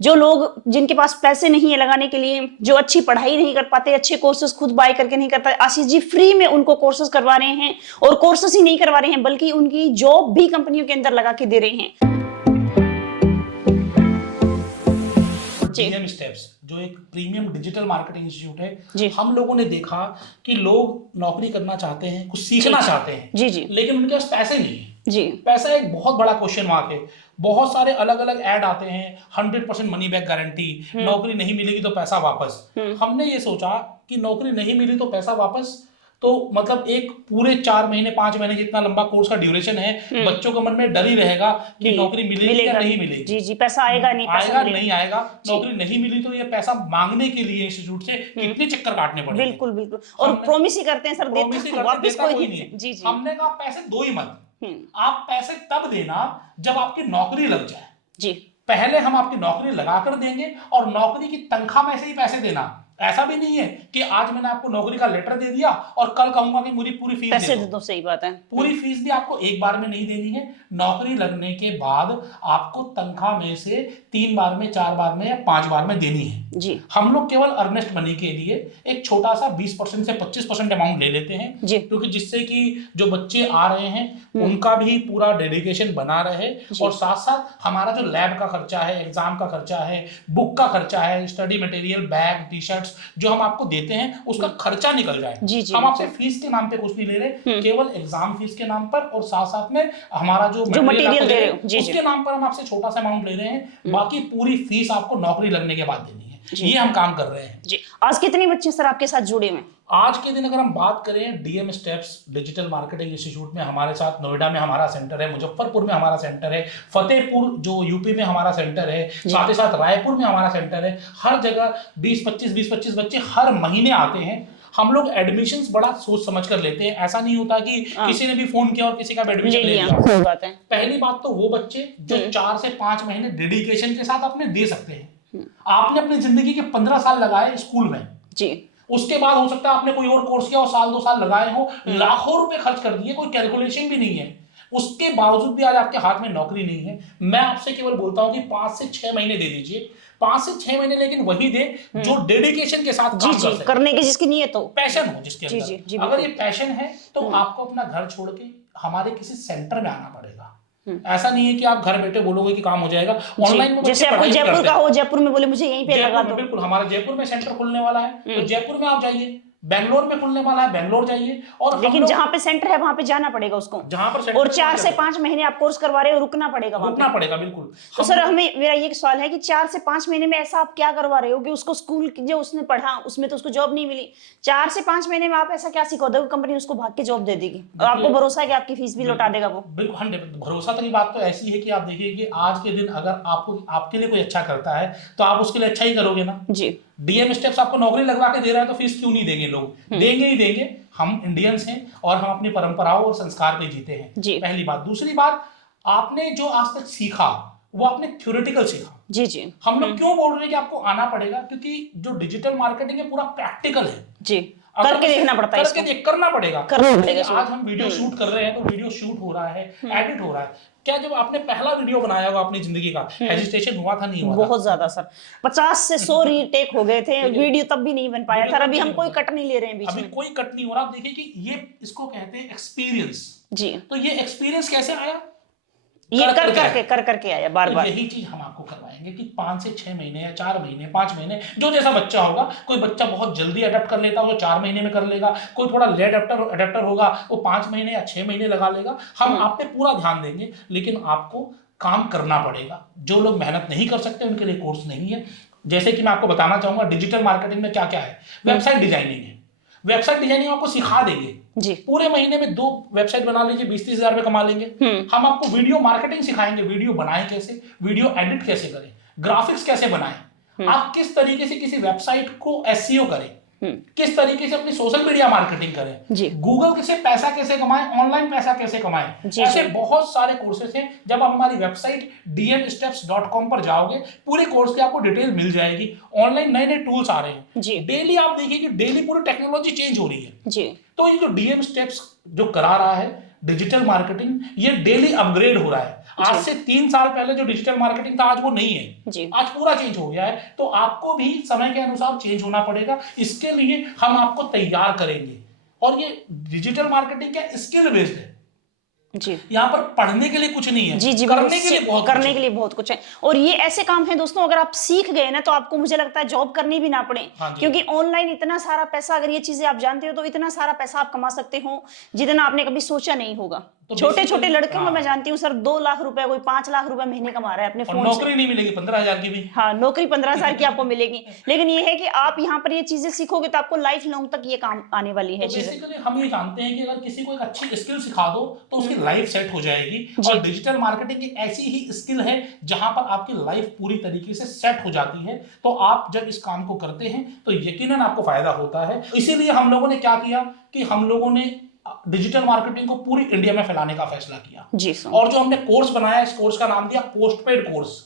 जो लोग जिनके पास पैसे नहीं है लगाने के लिए, जो अच्छी पढ़ाई नहीं कर पाते, अच्छे कोर्सेज खुद बाय करके नहीं कर पाते, आशीष जी फ्री में उनको कोर्सेज करवा रहे हैं। और कोर्सेज ही नहीं करवा रहे हैं बल्कि उनकी जॉब भी कंपनियों के अंदर लगा के दे रहे हैं। डीएम स्टेप्स जो एक प्रीमियम डिजिटल मार्केटिंग इंस्टीट्यूट जी। है, हम लोगों ने देखा कि लोग नौकरी करना चाहते हैं, कुछ सीखना चाहते हैं, जी जी लेकिन उनके पास पैसे नहीं है। जी। पैसा एक बहुत बड़ा क्वेश्चन मार्क है। बहुत सारे अलग अलग ऐड आते हैं, 100% मनी बैक गारंटी, नौकरी नहीं मिलेगी तो पैसा वापस। हमने ये सोचा कि नौकरी नहीं मिली तो पैसा वापस, तो मतलब एक पूरे 4 महीने 5 महीने जितना लंबा कोर्स का ड्यूरेशन है, बच्चों के मन में डर ही रहेगा कि नौकरी मिलेगी या नहीं मिलेगी। जी जी, पैसा आएगा नहीं, आएगा नहीं आएगा। नौकरी नहीं मिली तो ये पैसा मांगने के लिए इंस्टीट्यूट से कितने चक्कर काटने पड़ेंगे। बिल्कुल बिल्कुल। और प्रॉमिस ही करते हैं सर, वापस कोई नहीं है। जी जी। हमने कहा पैसे दो ही मत, आप पैसे तब देना जब आपकी नौकरी लग जाए जी। पहले हम आपकी नौकरी लगा कर देंगे और नौकरी की तनख्वाह में से ही पैसे देना। ऐसा भी नहीं है कि आज मैंने आपको नौकरी का लेटर दे दिया और कल कहूंगा कि मुझे पूरी फीस पैसे दे दो। सही बात है। पूरी फीस भी आपको एक बार में नहीं देनी है। नौकरी लगने के बाद आपको तनख्वाह में से 3 बार में, 4 बार में या 5 बार में देनी है जी। हम लोग केवल अर्नेस्ट मनी के लिए एक छोटा सा 20% से 25% अमाउंट ले लेते हैं जी, क्योंकि जिससे कि जो बच्चे आ रहे हैं उनका भी पूरा डेडिकेशन बना रहे और साथ साथ हमारा जो लैब का खर्चा है, एग्जाम का खर्चा है, बुक का खर्चा है, study material, bag, T shirt जो हम आपको देते हैं उसका खर्चा निकल जाए। जी जी। हम आपसे फीस के नाम पे कुछ नहीं ले रहे, केवल एग्जाम फीस के नाम पर और साथ साथ में हमारा जो मटेरियल दे रहे हो उसके नाम पर हम आपसे छोटा सा अमाउंट ले रहे हैं। बाकी पूरी फीस आपको नौकरी लगने के बाद देनी है। ये हम काम कर रहे हैं जी। आज कितने बच्चे सर आपके साथ जुड़े हुए? आज के दिन अगर हम बात करें DM steps digital marketing institute में हमारे साथ नोएडा में हमारा सेंटर है, मुजफ्फरपुर में हमारा सेंटर है, फतेहपुर जो यूपी में हमारा सेंटर है, साथ ही साथ रायपुर में हमारा सेंटर है। हर जगह 20-25 बच्चे हर महीने आते हैं। हम लोग एडमिशंस बड़ा सोच समझ कर लेते हैं। ऐसा नहीं होता कि किसी ने भी फोन किया और किसी का एडमिशन ले लिया। पहली बात तो वो बच्चे जो 4 से 5 महीने डेडिकेशन के साथ अपने दे सकते हैं। आपने अपनी जिंदगी के 15 साल लगाए स्कूल में जी, उसके बाद हो सकता है आपने कोई और कोर्स किया और 1-2 साल लगाए हो, लाखों रुपए खर्च कर दिए, कोई कैलकुलेशन भी नहीं है, उसके बावजूद भी आज आपके हाथ में नौकरी नहीं है। मैं आपसे केवल बोलता हूं कि 5 से 6 महीने दे दीजिए, 5 से 6 महीने, लेकिन वही दे जो डेडिकेशन के साथ काम कर सके, करने की जिसकी नीयत हो, पैशन हो जिसके अंदर। अगर ये पैशन है तो आपको अपना घर छोड़ के हमारे किसी सेंटर में आना पड़ेगा। ऐसा नहीं है कि आप घर बैठे बोलोगे कि काम हो जाएगा ऑनलाइन में। जैसे आपको जयपुर का हो, जयपुर में बोले मुझे यहीं पे लगा दो, बिल्कुल हमारे जयपुर में सेंटर खुलने वाला है तो जयपुर में आप जाइए। बेंगलोर में खुलने वाला है, बेंगलोर जाइए। और लेकिन जहाँ पे सेंटर है वहां पे जाना पड़ेगा उसको, जहाँ पर और 4 से 5 महीने आप कोर्स करवा रहे हो, रुकना पड़ेगा, रुकना पड़ेगा बिल्कुल। तो सर हमें मेरा ये सवाल है कि 4 से 5 महीने में ऐसा आप क्या करवा रहे हो कि उसको स्कूल जो उसने पढ़ा उसमें तो उसको जॉब नहीं मिली, 4 से 5 महीने में आप ऐसा क्या सिखा दोगे कंपनी उसको भाग के जॉब दे देगी और आपको भरोसा है कि आपकी फीस भी लौटा देगा वो? बिल्कुल 100% भरोसा की बात तो ऐसी है कि आप देखिए कि आज के दिन अगर आपको आपके लिए कोई अच्छा करता है तो आप उसके लिए अच्छा ही करोगे ना जी। डीएम स्टेप्स आपको नौकरी लगवा के दे रहा है तो फीस क्यों नहीं देंगे लोग? देंगे ही देंगे। हम इंडियंस हैं और हम अपनी परंपराओं और संस्कार पे जीते हैं जी। पहली बात। दूसरी बात, आपने जो आज तक सीखा वो आपने थ्योरेटिकल सीखा जी जी। हम लोग क्यों बोल रहे हैं कि आपको आना पड़ेगा? क्योंकि जो डिजिटल मार्केटिंग है पूरा प्रैक्टिकल है जी, करके देखना पड़ता है, करना पड़ेगा। आज हम वीडियो शूट कर रहे हैं तो वीडियो शूट हो रहा है, एडिट हो रहा है। क्या जब आपने पहला वीडियो बनाया होगा अपनी जिंदगी का, हेजिटेशन हुआ था? नहीं हुआ? बहुत ज्यादा सर, 50 से 100 रीटेक हो गए थे, वीडियो तब भी नहीं बन पाया था। अभी हम कोई कट नहीं ले रहे हैं बीच में, कोई कट नहीं हो रहा। देखिए कि ये इसको कहते हैं एक्सपीरियंस जी। तो ये एक्सपीरियंस कैसे आया? ये कर करके आया बार बार। यही चीज हम आपको करवाएंगे कि 5 से 6 महीने या 4 महीने 5 महीने जो जैसा बच्चा होगा। कोई बच्चा बहुत जल्दी अडेप्ट कर लेता है वो 4 महीने में कर लेगा, कोई थोड़ा लेट अडेप्टर होगा वो 5 महीने या 6 महीने लगा लेगा। हम आप पे पूरा ध्यान देंगे, लेकिन आपको काम करना पड़ेगा। जो लोग मेहनत नहीं कर सकते उनके लिए कोर्स नहीं है। जैसे कि मैं आपको बताना चाहूंगा डिजिटल मार्केटिंग में क्या क्या है। वेबसाइट डिजाइनिंग है, वेबसाइट डिजाइनिंग आपको सिखा देंगे जी। पूरे महीने में 2 वेबसाइट बना लीजिए, 20-30 हजार रुपए कमा लेंगे। हम आपको वीडियो मार्केटिंग सिखाएंगे, वीडियो बनाएं कैसे, वीडियो एडिट कैसे करें, ग्राफिक्स कैसे बनाएं, आप किस तरीके से किसी वेबसाइट को एसईओ करें, किस तरीके से अपनी सोशल मीडिया मार्केटिंग करें जी, गूगल से पैसा कैसे कमाएं, ऑनलाइन पैसा कैसे कमाएं। ऐसे बहुत सारे कोर्सेज हैं। जब आप हमारी वेबसाइट dmsteps.com पर जाओगे पूरे कोर्स की आपको डिटेल मिल जाएगी। ऑनलाइन नए नए टूल्स आ रहे हैं जी। डेली आप देखिए कि डेली पूरी टेक्नोलॉजी चेंज हो रही है जी। तो ये जो डीएम स्टेप्स जो करा रहा है डिजिटल मार्केटिंग ये डेली अपग्रेड हो रहा है। आज से 3 साल पहले जो डिजिटल मार्केटिंग था आज वो नहीं है जी। आज पूरा चेंज हो गया है। तो आपको भी समय के अनुसार चेंज होना पड़ेगा। इसके लिए हम आपको तैयार करेंगे। और ये डिजिटल मार्केटिंग क्या स्किल बेस्ड है जी। यहाँ पर पढ़ने के लिए कुछ नहीं है, जी जी, करने के लिए बहुत कुछ करने है। के लिए बहुत कुछ है। और ये ऐसे काम है दोस्तों, अगर आप सीख गए ना तो आपको मुझे लगता है जॉब करनी भी ना पड़े। हाँ जी। क्योंकि ऑनलाइन इतना सारा पैसा, अगर ये चीजें आप जानते हो तो इतना सारा पैसा आप कमा सकते हो जितना आपने कभी सोचा नहीं होगा। तो छोटे छोटे basically, लड़कों को हाँ। मैं जानती हूँ सर, 2 लाख रुपए, कोई 5 लाख रुपए महीने कमा रहा है अपने और फोन नौकरी से। नहीं मिलेगी 15,000 की भी। हाँ, नौकरी 15,000 की आपको मिलेगी, लेकिन ये है कि आप यहाँ पर ये चीजें सीखोगे तो आपको लाइफ लॉन्ग तक ये काम आने वाली है तो चीजें। बेसिकली हम ये जानते हैं कि अगर किसी को एक अच्छी स्किल सिखा दो तो उसकी लाइफ सेट हो जाएगी। जी। और डिजिटल मार्केटिंग एक ऐसी ही स्किल है जहां पर आपकी लाइफ पूरी तरीके से सेट हो जाती है। तो आप जब इस काम को करते हैं तो यकीनन आपको फायदा होता है। इसीलिए हम लोगों ने क्या किया कि हम लोगों ने डिजिटल मार्केटिंग को पूरी इंडिया में फैलाने का फैसला किया। जी सर। और जो हमने कोर्स बनाया, इस कोर्स का नाम दिया पोस्टपेड कोर्स।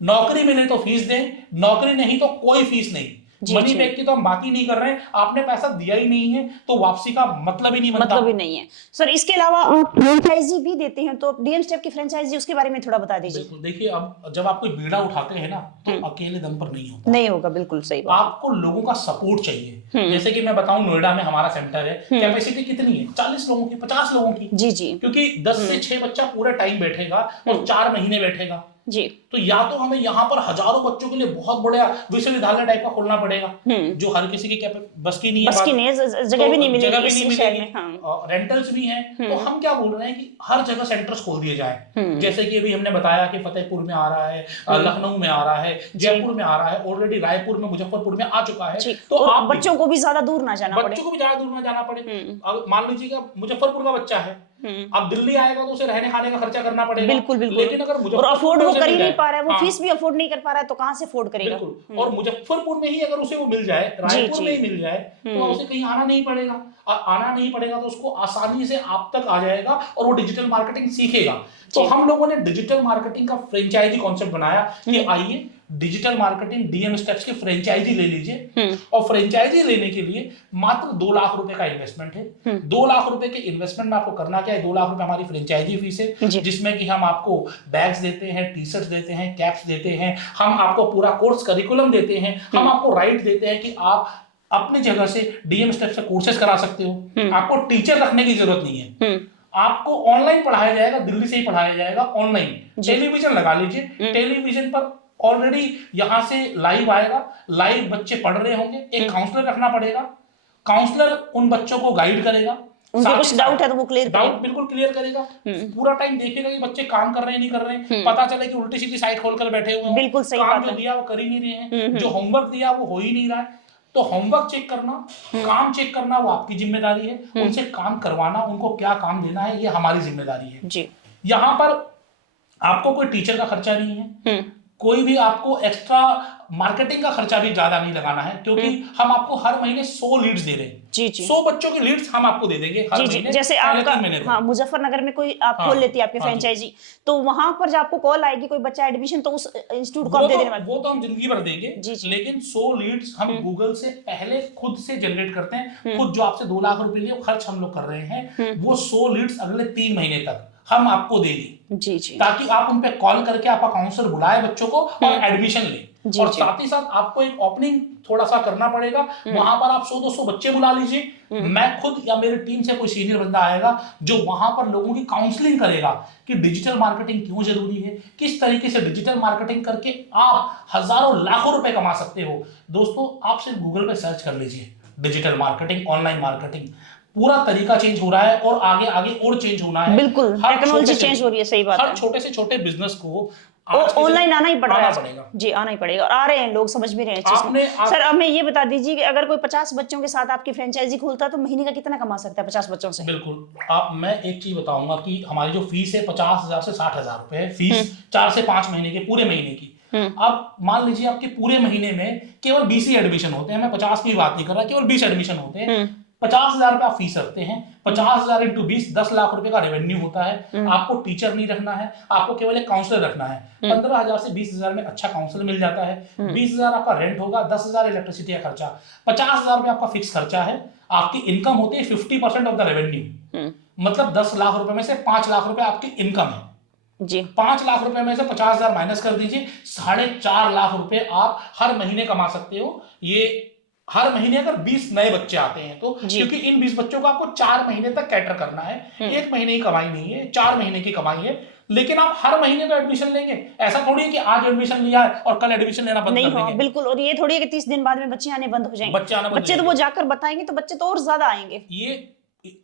नौकरी मिले तो फीस दें, नौकरी नहीं तो कोई फीस नहीं। मनी बैक की तो हम बात ही नहीं कर रहे हैं। आपने पैसा दिया ही नहीं है तो वापसी का मतलब ही नहीं बनता। मतलब ही नहीं है सर। इसके अलावा आप फ्रेंचाइजी भी देते हैं, तो डीएम स्टेप की फ्रेंचाइजी उसके बारे में थोड़ा बता दीजिए। बिल्कुल, देखिए अब जब आप कोई बीड़ा उठाते हैं ना तो अकेले दम पर नहीं होता। नहीं होगा, बिल्कुल सही बात। आपको लोगों का सपोर्ट चाहिए। जैसे कि मैं बताऊं, नोएडा में हमारा सेंटर है, कैपेसिटी कितनी है? 40 लोगों की, 50 लोगों की। जी जी। क्योंकि 10 से 6 बच्चा पूरा टाइम बैठेगा और 4 महीने बैठेगा। जी। तो या तो हमें यहाँ पर हजारों बच्चों के लिए बहुत बड़ा विश्वविद्यालय टाइप का खोलना पड़ेगा जो हर किसी की बस की नहीं है, बस की नहीं है, जगह भी नहीं मिलेगी इस शहर में। हाँ। रेंटल्स भी हैं। तो हम क्या बोल रहे हैं कि हर जगह सेंटर्स खोल दिए जाए। जैसे कि अभी हमने बताया कि फतेहपुर में आ रहा है, लखनऊ में आ रहा है, जयपुर में आ रहा है, ऑलरेडी रायपुर में, मुजफ्फरपुर में आ चुका है। तो आप बच्चों को भी ज्यादा दूर ना जाना पड़े। बच्चों को भी ज्यादा दूर ना जाना पड़े। मान लीजिए मुजफ्फरपुर का बच्चा है, अब दिल्ली आएगा तो उसे रहने खाने का खर्चा करना पड़ेगा। बिल्कुल बिल्कुल। लेकिन अगर और अफोर्ड वो कर ही नहीं पा रहा है, वो हाँ, फीस भी अफोर्ड नहीं कर पा रहा है, तो कहां से अफोर्ड करेगा? बिल्कुल। और मुजफ्फरपुर में ही अगर उसे वो मिल जाए, रायपुर में ही मिल जाए, तो उसे कहीं आना नहीं पड़ेगा। आना नहीं पड़ेगा तो उसको आसानी से आप तक आ जाएगा और वो डिजिटल मार्केटिंग सीखेगा। तो हम लोगों ने डिजिटल मार्केटिंग का फ्रेंचाइजी कॉन्सेप्ट बनाया कि आइए डिजिटल मार्केटिंग डीएम स्टेप्स की फ्रेंचाइजी ले लीजिए। और फ्रेंचाइजी लेने के लिए मात्र 2 लाख रुपए का इन्वेस्टमेंट है। 2 लाख रुपए के इन्वेस्टमेंट में आपको करना क्या है? 2 लाख रुपए हमारी फ्रेंचाइजी फीस है, जिसमें कि हम आपको बैग्स देते हैं, टी शर्ट्स देते हैं, कैप्स देते हैं, हम आपको पूरा कोर्स करिकुलम देते हैं, हम आपको राइट देते हैं कि आप अपनी जगह से डीएम स्टेप से कोर्सेज करा सकते हो। आपको टीचर रखने की जरूरत नहीं है। आपको ऑनलाइन पढ़ाया जाएगा, दिल्ली से ही पढ़ाया जाएगा ऑनलाइन। टेलीविजन लगा लीजिए, टेलीविजन पर ऑलरेडी यहां से लाइव आएगा, लाइव बच्चे पढ़ रहे होंगे। एक काउंसलर रखना पड़ेगा, काउंसलर उन बच्चों को गाइड करेगा। उनको कुछ डाउट है तो वो क्लियर करेगा, डाउट बिल्कुल क्लियर करेगा। पूरा टाइम देखेगा कि बच्चे काम कर रहे हैं नहीं कर रहे हैं। पता चले कि उल्टी सीधी साइट खोलकर बैठे हुए हैं, बिल्कुल सही काम बात जो है। दिया वो कर ही नहीं रहे हैं, जो होमवर्क दिया वो हो ही नहीं रहा है। तो होमवर्क चेक करना, काम चेक करना वो आपकी जिम्मेदारी है। उनसे काम करवाना, उनको क्या काम देना है ये हमारी जिम्मेदारी है जी। यहाँ पर आपको कोई टीचर का खर्चा नहीं है, कोई भी आपको एक्स्ट्रा मार्केटिंग का खर्चा भी ज्यादा नहीं लगाना है, क्योंकि हम आपको हर महीने 100 लीड्स दे रहे हैं। जी जी। 100 बच्चों की लीड्स हम आपको दे देंगे हर महीने। जैसे आपका हाँ, मुजफ्फरनगर में कोई आप खोल लेती है आपकी फ्रेंचाइजी, तो वहां पर जब आपको कॉल आएगी कोई बच्चा एडमिशन, तो उस इंस्टीट्यूट को आप दे देने वाले? वो तो हम जिंदगी भर देंगे, लेकिन 100 लीड्स हम गूगल से पहले खुद से जनरेट करते हैं। खुद जो आपसे 2 लाख रुपए लिए खर्च हम लोग कर रहे हैं, वो 100 लीड्स अगले 3 महीने तक हम आपको देंगे। जी जी। ताकि आप उन पे कॉल करके आपका काउंसलर बुलाए बच्चों को और एडमिशन ले। और साथ ही साथ आपको एक ओपनिंग थोड़ा सा करना पड़ेगा, वहां पर आप 100-200 बच्चे बुला लीजिए। मैं खुद या मेरी टीम से कोई सीनियर बंदा आएगा जो वहां पर लोगों की काउंसलिंग करेगा कि डिजिटल मार्केटिंग क्यों जरूरी है, किस तरीके से डिजिटल मार्केटिंग करके आप हजारों लाखों रुपए कमा सकते हो। दोस्तों, आप सिर्फ गूगल पे सर्च कर लीजिए डिजिटल मार्केटिंग, ऑनलाइन मार्केटिंग। पूरा तरीका चेंज हो रहा है और आगे आगे और चेंज होना है। बिल्कुल, टेक्नोलॉजी चेंज हो रही है, सही बात है। हर छोटे से छोटे बिजनेस को ऑनलाइन आना ही पड़ रहा है जी, आना ही पड़ेगा। और आ रहे हैं लोग, समझ भी रहे हैं। सर, अब मैं ये बता दीजिए कि अगर कोई 50 बच्चों के साथ आपकी फ्रेंचाइजी खोलता है तो महीने का कितना कमा सकता है 50 बच्चों से? बिल्कुल, मैं एक चीज बताऊंगा कि हमारी जो फीस है 50,000 से 60,000 रुपए है फीस, 4 से 5 महीने के, पूरे महीने की। अब मान लीजिए आपके पूरे महीने में केवल 20 ही एडमिशन होते हैं, मैं 50 की बात नहीं कर रहा, केवल 20 एडमिशन होते हैं। 50,000 रुपए आप फीस रखते हैं, 50,000 इंटू 20, 10 लाख रुपए का रेवेन्यू होता है। आपको टीचर नहीं रखना है, आपको केवल एक काउंसलर रखना है। 15,000 से 20,000 में अच्छा काउंसलर मिल जाता है। 20,000 आपका रेंट होगा, 10,000 इलेक्ट्रिसिटी का खर्चा, 50,000 रुपए आपका फिक्स खर्चा है। आपकी इनकम होती है 50% ऑफ द रेवेन्यू। मतलब 10 लाख रुपए में से 5 लाख रुपए आपकी इनकम है जी। 5 लाख रुपए में से 50,000 माइनस कर दीजिए, 4.5 लाख रुपए आप हर महीने कमा सकते हो। ये हर महीने अगर 20 नए बच्चे आते हैं तो, क्योंकि इन 20 बच्चों को आपको 4 महीने तक कैटर करना है। 1 महीने की कमाई नहीं है, 4 महीने की कमाई है। लेकिन आप हर महीने तो एडमिशन लेंगे, ऐसा थोड़ी है कि आज एडमिशन लिया है और कल एडमिशन लेना बंद कर देंगे। बिल्कुल। और ये थोड़ी है कि 30 दिन बाद में बच्चे आने बंद हो जाएंगे। बच्चे तो वो जाकर बताएंगे तो बच्चे तो और ज्यादा आएंगे। ये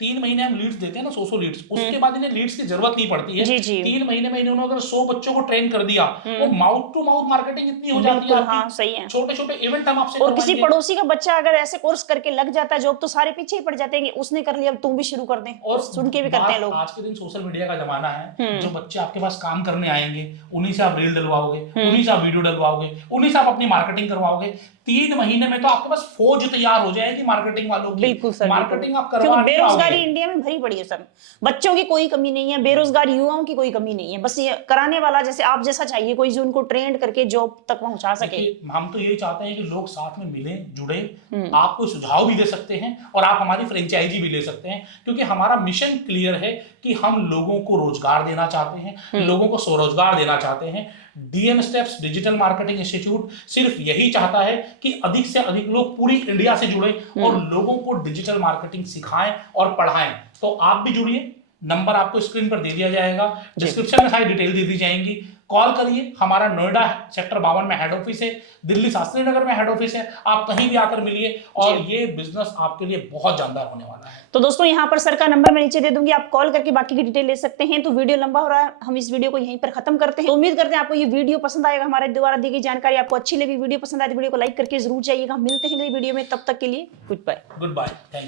3 महीने हम लीड्स देते हैं ना, 100 लीड्स, उसके बाद इन्हें लीड्स की जरूरत नहीं पड़ती है। 3 महीने में इन्होंने अगर 100 बच्चों को ट्रेन कर दिया तो माउथ टू माउथ मार्केटिंग इतनी हो जाती है। हाँ, सही है। छोटे छोटे इवेंट हम आपसे और किसी पड़ोसी का बच्चा अगर ऐसे कोर्स करके लग जाता है जॉब, तो सारे पीछे ही पड़ जाते हैं कि उसने कर लिया, अब तुम भी शुरू कर दे। और सुन के भी करते हैं लोग। आज के दिन सोशल मीडिया का जमाना है, जो बच्चे आपके पास काम करने आएंगे उन्हीं से आप रील डलवाओगे, उन्हीं से आप वीडियो डलवाओगे, उन्हीं से आप अपनी मार्केटिंग करवाओगे। 3 महीने में तो आपके पास फौज तैयार हो जाएगी मार्केटिंग वालों की। बिल्कुल सर, मार्केटिंग आप करवा, बेरोजगारी इंडिया में भरी पड़ी है सर। बच्चों की कोई कमी नहीं है, बेरोजगार युवाओं की कोई कमी नहीं है। बस ये कराने वाला जैसे आप जैसा चाहिए, कोई जो उनको ट्रेंड करके जॉब तक पहुंचा सके। हम तो यही चाहते हैं कि लोग साथ में मिलें, जुड़े, आपको सुझाव भी दे सकते हैं और आप हमारी फ्रेंचाइजी भी ले सकते हैं, क्योंकि हमारा मिशन क्लियर है कि हम लोगों को रोजगार देना चाहते हैं, लोगों को स्वरोजगार देना चाहते हैं। DM steps digital marketing institute सिर्फ यही चाहता है कि अधिक से अधिक लोग पूरी इंडिया से जुड़े और लोगों को डिजिटल मार्केटिंग सिखाएं और पढ़ाएं। तो आप भी जुड़िए, नंबर आपको स्क्रीन पर दे दिया जाएगा, डिस्क्रिप्शन में सारी डिटेल दे दी जाएंगी। कॉल करिए, हमारा नोएडा सेक्टर 52 में हेड ऑफिस है, दिल्ली शास्त्री नगर में हेड ऑफिस है, आप कहीं भी आकर मिलिए और ये बिजनेस आपके लिए बहुत जानदार होने वाला है। तो दोस्तों यहाँ पर सर का नंबर मैं नीचे दे दूंगी, आप कॉल करके बाकी की डिटेल ले सकते हैं। तो वीडियो लंबा हो रहा है, हम इस वीडियो को यहीं पर खत्म करते हैं। तो उम्मीद करते हैं आपको ये वीडियो पसंद आएगा, हमारे द्वारा दी गई जानकारी आपको अच्छी लगी। वीडियो पसंद आए तो वीडियो को लाइक करके जरूर जाइएगा। मिलते हैं अगली वीडियो में, तब तक के लिए गुड बाय। Good bye.